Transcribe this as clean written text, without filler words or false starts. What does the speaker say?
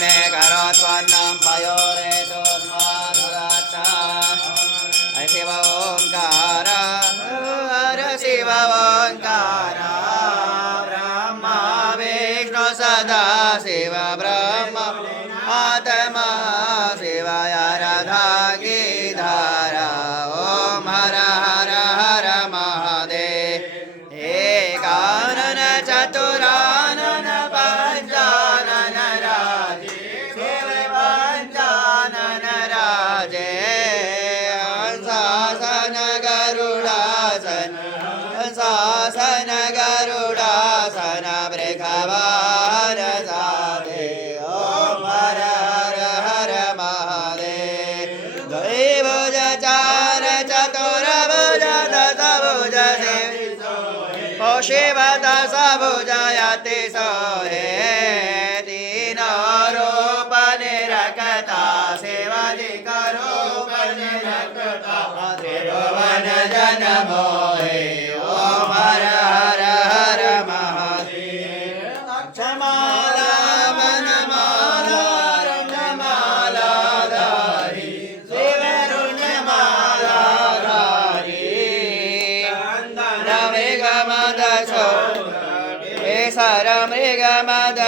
मे करोत्पन्नं पयोरेतोन्मानुदात्ता शिव ओंकार हर शिव ओंकार ब्रह्मा विष्णु सदा शिव ब्रह्म आत्मा शिवाय राधा गिधारा ओम हर हर हर महादेव एकानन चतुरानन पंचानन राजे शिव पंचानन राजे हंसासन गरुडासन हंसासन गरुडासन वृषभान साधे ओम हर हर हर महादेव द्विभुज चार चतुर्भुज दशभुज शिव दशभुजयति सोहे तीन रूप निरखता शिवजी का रूप निरखता त्रिभुवन जन मोहे ओम हर हर हर महादेव अक्षमाला वनमाला रुण्यमाला धारी शिव रुण्यमाला धारी मृगमद केसर मृगमद